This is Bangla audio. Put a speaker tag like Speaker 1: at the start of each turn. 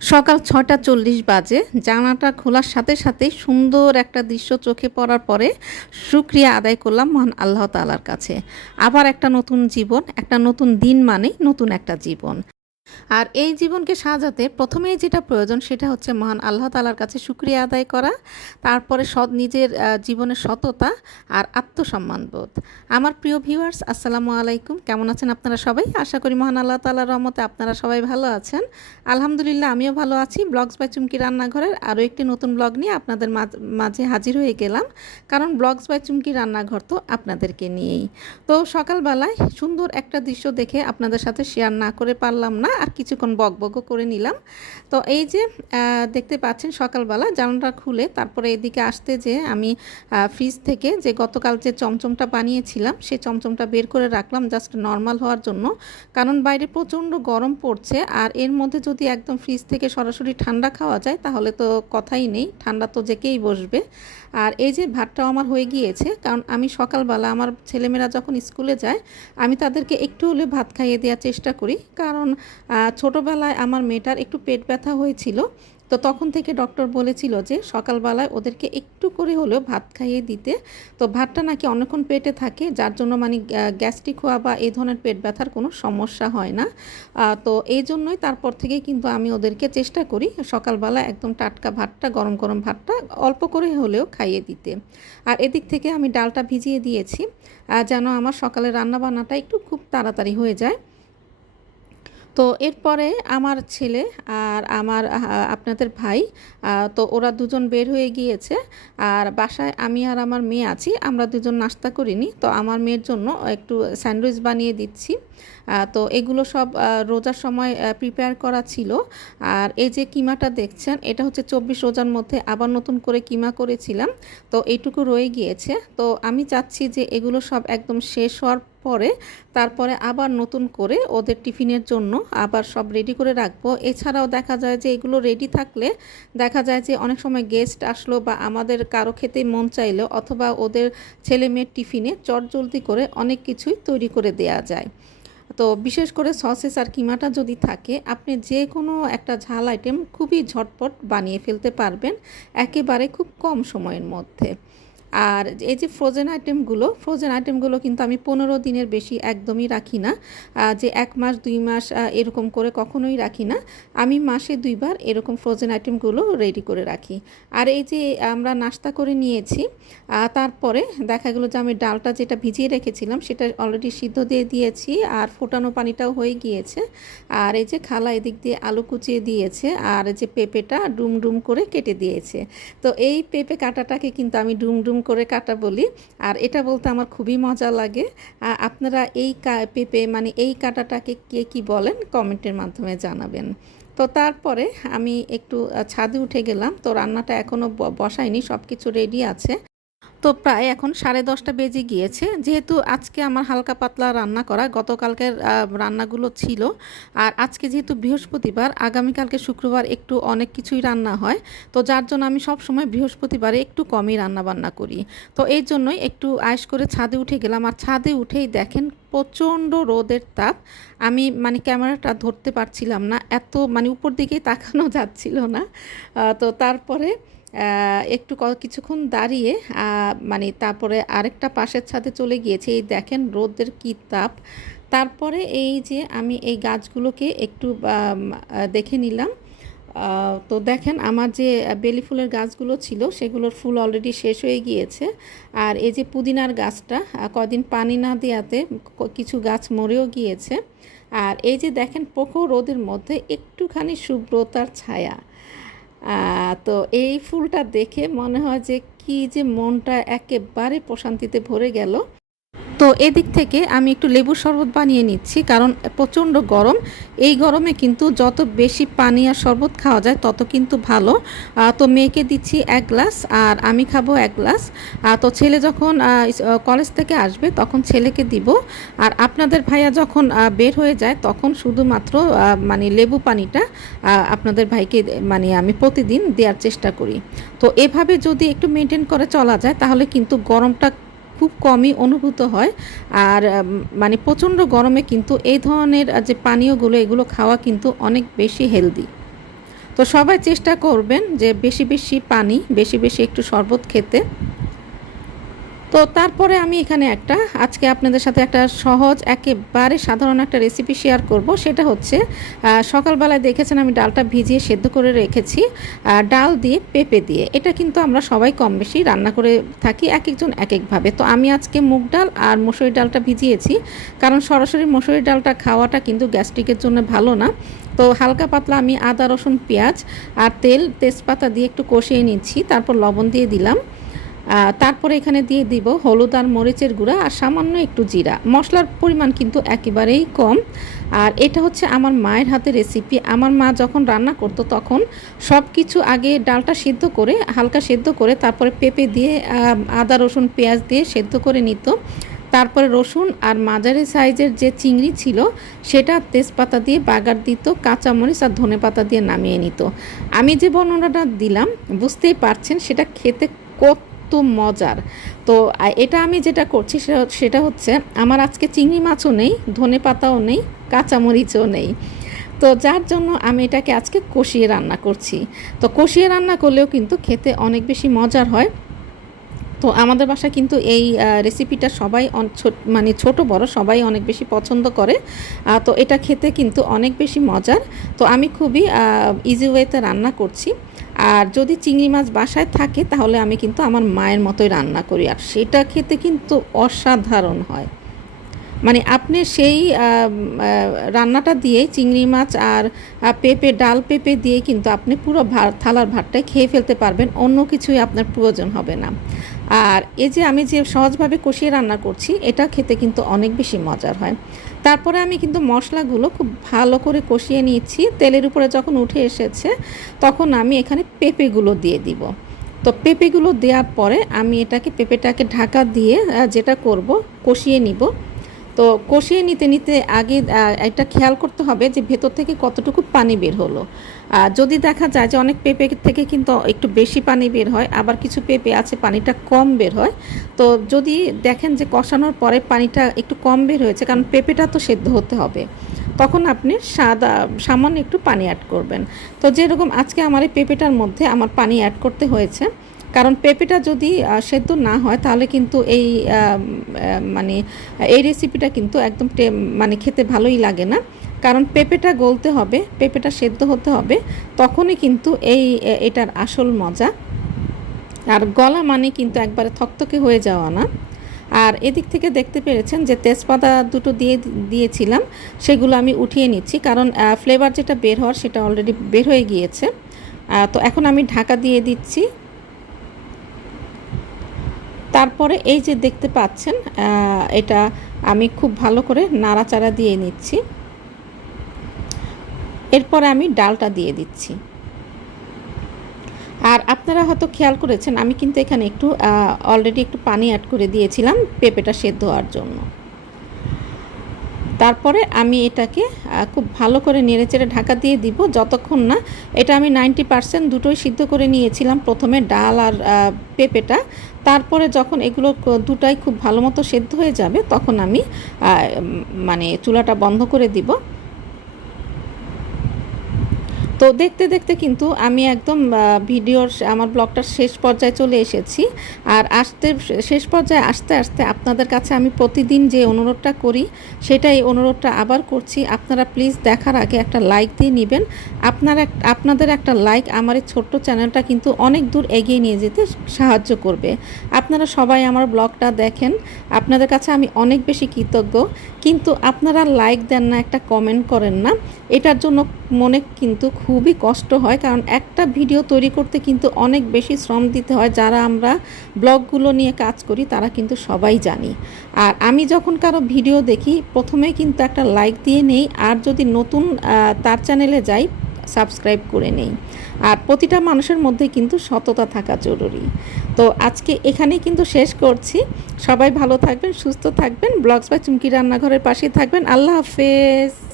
Speaker 1: সকাল ছটা চল্লিশ বাজে। জানাটা খোলার সাথে সাথে সুন্দর একটা দৃশ্য চোখে পড়ার পরে সুক্রিয়া আদায় করলাম মহান আল্লাহ তালার কাছে। আবার একটা নতুন জীবন, একটা নতুন দিন মানে নতুন একটা জীবন। আর এই জীবনকে সাজাতে প্রথমেই যেটা প্রয়োজন সেটা হচ্ছে মহান আল্লাহ তালার কাছে শুক্রিয়া আদায় করা, তারপরে সৎ নিজের জীবনের সততা আর আত্মসম্মানবোধ আমার প্রিয় ভিউয়ার্স আসসালামু আলাইকুম। কেমন আছেন আপনারা সবাই? আশা করি মহান আল্লাহ তালার রহমতে আপনারা সবাই ভালো আছেন। আলহামদুলিল্লাহ, আমিও ভালো আছি। ব্লগস বাই চুমকি রান্নাঘরের আরও একটি নতুন ব্লগ নিয়ে আপনাদের মাঝে হাজির হয়ে গেলাম। কারণ ব্লগস বাই চুমকি রান্নাঘর তো আপনাদেরকে নিয়েই। তো সকালবেলায় সুন্দর একটা দৃশ্য দেখে আপনাদের সাথে শেয়ার না করে পারলাম না। আর কিছুক্ষণ বক বকবকও করে নিলাম। তো এই যে দেখতে পাচ্ছেন সকালবেলা জানালাটা খুলে তারপরে এদিকে আসতে যে আমি ফ্রিজ থেকে যে গতকাল যে চমচমটা বানিয়েছিলাম সেই চমচমটা বের করে রাখলাম জাস্ট নর্মাল হওয়ার জন্য। কারণ বাইরে প্রচণ্ড গরম পড়ছে আর এর মধ্যে যদি একদম ফ্রিজ থেকে সরাসরি ঠান্ডা খাওয়া যায়, তাহলে তো কথাই নেই, ঠান্ডা তো যেকেই বসবে। আর এই যে ভাতটাও আমার হয়ে গিয়েছে, কারণ আমি সকালবেলা আমার ছেলেমেয়েরা যখন স্কুলে যায়, আমি তাদেরকে একটু হলে ভাত খাইয়ে দেওয়ার চেষ্টা করি। কারণ ছোটোবেলায় আমার মেয়েটার একটু পেট ব্যথা হয়েছিল, তো তখন থেকে ডক্টর বলেছিল যে সকালবেলায় ওদেরকে একটু করে হলেও ভাত খাইয়ে দিতে। তো ভাতটা নাকি অনেকক্ষণ পেটে থাকে, যার জন্য মানে গ্যাস্ট্রিক হওয়া বা এই ধরনের পেট ব্যথার কোনো সমস্যা হয় না। তো এই জন্যই তারপর থেকে কিন্তু আমি ওদেরকে চেষ্টা করি সকালবেলা একদম টাটকা ভাতটা, গরম গরম ভাতটা অল্প করে হলেও খাইয়ে দিতে। আর এদিক থেকে আমি ডালটা ভিজিয়ে দিয়েছি যেন আমার সকালে রান্নাবান্নাটা একটু খুব তাড়াতাড়ি হয়ে যায়। তো এরপরে আমার ছেলে আর আমার আপনাদের ভাই তো ওরা দুজন বের হয়ে গিয়েছে। আর বাসায় আমি আর আমার মেয়ে আছি, আমরা দুজন নাস্তা করিনি। তো আমার মেয়ের জন্য একটু স্যান্ডউইচ বানিয়ে দিচ্ছি। তো এগুলো সব রোজার সময় প্রিপেয়ার করা ছিল। আর এই যে কিমাটা দেখছেন, এটা হচ্ছে চব্বিশ রোজার মধ্যে আবার নতুন করে কিমা করেছিলাম। তো এইটুকু রয়ে গিয়েছে। তো আমি চাচ্ছি যে এগুলো সব একদম শেষ হওয়ার পরে তারপরে আবার নতুন করে ওদের টিফিনের জন্য আবার সব রেডি করে রাখব। এছাড়াও দেখা যায় যে এগুলো রেডি থাকলে দেখা যায় যে অনেক সময় গেস্ট আসলো বা আমাদের কারও খেতে মন চাইলো অথবা ওদের ছেলে মেয়ের টিফিনে চটজলদি করে অনেক কিছুই তৈরি করে দেয়া যায়। তো বিশেষ করে সসেস আর কিমাটা যদি থাকে, আপনি যে কোনো একটা ঝাল আইটেম খুবই ঝটপট বানিয়ে ফেলতে পারবেন, একেবারে খুব কম সময়ের মধ্যে। আর এই যে ফ্রোজেন আইটেমগুলো ফ্রোজেন আইটেমগুলো কিন্তু আমি পনেরো দিনের বেশি একদমই রাখি না। যে এক মাস, দুই মাস এরকম করে কখনোই রাখি না। আমি মাসে দুইবার এরকম ফ্রোজেন আইটেমগুলো রেডি করে রাখি। আর এই যে আমরা নাস্তা করে নিয়েছি তারপরে দেখা গেলো যে আমি ডালটা যেটা ভিজিয়ে রেখেছিলাম, সেটা অলরেডি সিদ্ধ দিয়ে দিয়েছি আর ফোটানো পানিটাও হয়ে গিয়েছে। আর এই যে খালা এদিক দিয়ে আলু কুচিয়ে দিয়েছে আর যে পেঁপেটা ডুম ডুম করে কেটে দিয়েছে। তো এই পেঁপে কাটাটাকে কিন্তু আমি ডুম ডুম করে কাটা বলি। আর এটা বলতে আমার খুবই মজা লাগে। আপনারা এই পেঁপে মানে এই কাটাটাকে কে কি বলেন কমেন্টের মাধ্যমে জানাবেন। তো তারপরে আমি একটু ছাদে উঠে গেলাম। তো রান্নাটা এখনও বসাইনি সব কিছু রেডি আছে। তো প্রায় এখন সাড়ে দশটা বেজে গিয়েছে। যেহেতু আজকে আমার হালকা পাতলা রান্না করা, গতকালকের রান্নাগুলো ছিল। আর আজকে যেহেতু বৃহস্পতিবার, আগামীকালকে শুক্রবার একটু অনেক কিছুই রান্না হয়। তো যার জন্য আমি সব সময় বৃহস্পতিবারে একটু কমই রান্না বান্না করি। তো এই জন্যই একটু আয়েস করে ছাদে উঠে গেলাম। আর ছাদে উঠেই দেখেন প্রচণ্ড রোদের তাপ। আমি মানে ক্যামেরাটা ধরতে পারছিলাম না। এত মানে উপর দিকেই তাকানো যাচ্ছিল না। তো তারপরে একটু কিছুক্ষণ দাঁড়িয়ে মানে তারপরে আরেকটা পাশের ছাদে চলে গিয়েছে। এই দেখেন রোদের কি তাপ। তারপরে এই যে আমি এই গাছগুলোকে একটু দেখে নিলাম। তো দেখেন আমার যে বেলি ফুলের গাছগুলো ছিল, সেগুলোর ফুল অলরেডি শেষ হয়ে গিয়েছে। আর এই যে পুদিনার গাছটা কদিন পানি না দেওয়াতে কিছু গাছ মরেও গিয়েছে। আর এই যে দেখেন প্রখর রোদের মধ্যে একটুখানি শুভ্রতার ছায়া। তো এই ফুলটা দেখে মনে হয় যে কি যে মনটা একেবারে প্রশান্তিতে ভরে গেল। তো এদিক থেকে আমি একটু লেবুর শরবত বানিয়ে নিচ্ছি, কারণ প্রচণ্ড গরম। এই গরমে কিন্তু যত বেশি পানি আর শরবত খাওয়া যায়, তত কিন্তু ভালো। তো মেয়েকে দিচ্ছি এক গ্লাস আর আমি খাব এক গ্লাস। তো ছেলে যখন কলেজ থেকে আসবে, তখন ছেলেকে দিব। আর আপনাদের ভাইয়া যখন বের হয়ে যায়, তখন শুধুমাত্র মানে লেবু পানিটা আপনাদের ভাইকে মানে আমি প্রতিদিন দেওয়ার চেষ্টা করি। তো এভাবে যদি একটু মেনটেন করে চলা যায়, তাহলে কিন্তু গরমটা খুব কমই অনুভূত হয়। আর মানে প্রচণ্ড গরমে কিন্তু এই ধরনের যে পানীয়গুলো, এগুলো খাওয়া কিন্তু অনেক বেশি হেলদি তো সবাই চেষ্টা করবেন যে বেশি বেশি পানি, বেশি বেশি একটু শরবত খেতে। তো তারপরে আমি এখানে একটা, আজকে আপনাদের সাথে একটা সহজ, একেবারে সাধারণ একটা রেসিপি শেয়ার করব। সেটা হচ্ছে সকালবেলায় দেখেছেন আমি ডালটা ভিজিয়ে সেদ্ধ করে রেখেছি ডাল দিয়ে পেঁপে দিয়ে। এটা কিন্তু আমরা সবাই কম বেশি রান্না করে থাকি এক একজন এক একভাবে তো আমি আজকে মুগ ডাল আর মসুরি ডালটা ভিজিয়েছি, কারণ সরাসরি মসুরি ডালটা খাওয়াটা কিন্তু গ্যাস্ট্রিকের জন্য ভালো না। তো হালকা পাতলা আমি আদা, রসুন, পেঁয়াজ আর তেল, তেজপাতা দিয়ে একটু কষিয়ে নিচ্ছি, তারপর লবণ দিয়ে দিলাম। তারপরে এখানে দিয়ে দিব হলুদ আর মরিচের গুঁড়া আর সামান্য একটু জিরা। মশলার পরিমাণ কিন্তু একেবারেই কম। আর এটা হচ্ছে আমার মায়ের হাতে রেসিপি আমার মা যখন রান্না করতো তখন সব কিছু আগে ডালটা সিদ্ধ করে, হালকা সেদ্ধ করে, তারপরে পেঁপে দিয়ে আদা, রসুন, পেঁয়াজ দিয়ে সেদ্ধ করে নিত। তারপরে রসুন আর মাঝারি সাইজের যে চিংড়ি ছিল, সেটা তেজপাতা দিয়ে বাগার দিত, কাঁচামরিচ আর ধনে পাতা দিয়ে নামিয়ে নিত। আমি যে বর্ণনাটা দিলাম, বুঝতেই পারছেন সেটা খেতে কত মজার। তো এটা আমি যেটা করছি সেটা- হচ্ছে আমার আজকে চিংড়ি মাছও নেই, ধনে পাতাও নেই, কাঁচামরিচও নেই। তো, যার জন্য আমি এটাকে আজকে কষিয়ে রান্না করছি। তো, কষিয়ে রান্না করলেও কিন্তু খেতে অনেক বেশি মজার হয়। তো, আমাদের বাসায় কিন্তু এই রেসিপিটা সবাই মানে ছোট, বড় সবাই অনেক বেশি পছন্দ করে। তো, এটা খেতে কিন্তু অনেক বেশি মজার। তো, আমি খুবই ইজি ওয়েতে রান্না করছি। আর যদি চিংড়ি মাছ বাসায় থাকে, তাহলে আমি কিন্তু আমার মায়ের মতোই রান্না করি। আর সেটা খেতে কিন্তু অসাধারণ হয়। মানে আপনি সেই রান্নাটা দিয়ে চিংড়ি মাছ আর পেঁপে, ডাল পেঁপে দিয়ে কিন্তু আপনি পুরো ভাত, থালার ভাতটাই খেয়ে ফেলতে পারবেন। অন্য কিছুই আপনার প্রয়োজন হবে না। আর এই যে আমি যে সহজভাবে কষিয়ে রান্না করছি, এটা খেতে কিন্তু অনেক বেশি মজার হয়। তারপরে আমি কিন্তু মশলাগুলো খুব ভালো করে কষিয়ে নিয়েছি। তেলের উপরে যখন উঠে এসেছে, তখন আমি এখানে পেঁপেগুলো দিয়ে দিব। তো পেঁপেগুলো দেওয়ার পরে আমি এটাকে, পেঁপেটাকে ঢাকা দিয়ে যেটা করব, কষিয়ে নিব। তো কষিয়ে নিতে নিতে আগে একটা খেয়াল করতে হবে যে ভেতর থেকে কতটুকু পানি বের হলো। যদি দেখা যায় যে অনেক পেঁপে থেকে কিন্তু একটু বেশি পানি বের হয়, আবার কিছু পেঁপে আছে পানিটা কম বের হয়। তো যদি দেখেন যে কষানোর পরে পানিটা একটু কম বের হয়েছে, কারণ পেঁপেটা তো সেদ্ধ হতে হবে, তখন আপনি সাদা, সামান্য একটু পানি অ্যাড করবেন। তো যেরকম আজকে আমার এই পেঁপেটার মধ্যে আমার পানি অ্যাড করতে হয়েছে, কারণ পেঁপেটা যদি সেদ্ধ না হয়, তাহলে কিন্তু এই মানে এই রেসিপিটা কিন্তু একদম মানে খেতে ভালোই লাগে না। কারণ পেঁপেটা গলতে হবে, পেঁপেটা সেদ্ধ হতে হবে, তখনই কিন্তু এই এটার আসল মজা। আর গলা মানে কিন্তু একবারে থকথকে হয়ে যাওয়া না। আর এদিক থেকে দেখতে পেরেছেন যে তেজপাতা দুটো দিয়ে দিয়েছিলাম, সেগুলো আমি উঠিয়ে নিচ্ছি, কারণ ফ্লেভার যেটা বের হওয়ার সেটা অলরেডি বের হয়ে গিয়েছে। তো এখন আমি ঢাকা দিয়ে দিচ্ছি। তারপরে এই যে দেখতে পাচ্ছেন এটা আমি খুব ভালো করে নাড়াচাড়া দিয়ে নিচ্ছি। এরপরে আমি ডালটা দিয়ে দিচ্ছি। আর আপনারা হয়তো খেয়াল করেছেন, আমি কিন্তু এখানে একটু অলরেডি একটু পানি অ্যাড করে দিয়েছিলাম পেঁপেটা সেদ্ধ হওয়ার জন্য। তারপরে আমি এটাকে খুব ভালো করে নেড়েচেড়ে ঢাকা দিয়ে দিব। যতক্ষণ না, এটা আমি নাইনটি পার্সেন্ট দুটোই সিদ্ধ করে নিয়েছিলাম, প্রথমে ডাল আর পেঁপেটা। তারপরে যখন এগুলো দুটাই খুব ভালো মতো সেদ্ধ হয়ে যাবে, তখন আমি মানে চুলাটা বন্ধ করে দিব। তো দেখতে দেখতে কিন্তু আমি একদম ভিডিওর আমার ব্লগটার শেষ পর্যায়ে চলে এসেছি। আর আসতে, শেষ পর্যায়ে আসতে আসতে আপনাদের কাছে আমি প্রতিদিন যে অনুরোধটা করি, সেটাই অনুরোধটা আবার করছি। আপনারা প্লিজ দেখার আগে একটা লাইক দিয়ে নেবেন। আপনার আপনাদের একটা লাইক আমার এই ছোট্ট চ্যানেলটা কিন্তু অনেক দূর এগিয়ে নিয়ে যেতে সাহায্য করবে। আপনারা সবাই আমার ব্লগটা দেখেন। আপনাদের কাছে আমি অনেক বেশি কৃতজ্ঞ। কিন্তু আপনারা লাইক দেন না, একটা কমেন্ট করেন না। এটার জন্য মনে কিন্তু খুবই কষ্ট হয়, কারণ একটা ভিডিও তৈরি করতে কিন্তু অনেক বেশি শ্রম দিতে হয়। যারা আমরা ব্লগগুলো নিয়ে কাজ করি, তারা কিন্তু সবাই জানি। আর আমি যখন কারও ভিডিও দেখি, প্রথমে কিন্তু একটা লাইক দিয়ে নেই, আর যদি নতুন তার চ্যানেলে যাই, সাবস্ক্রাইব করে নেই। আর প্রতিটা মানুষের মধ্যে কিন্তু সততা থাকা জরুরি। তো আজকে এখানেই কিন্তু শেষ করছি। সবাই ভালো থাকবেন, সুস্থ থাকবেন। ব্লগস বা চুমকি রান্নাঘরের পাশে থাকবেন। আল্লাহ হাফেজ।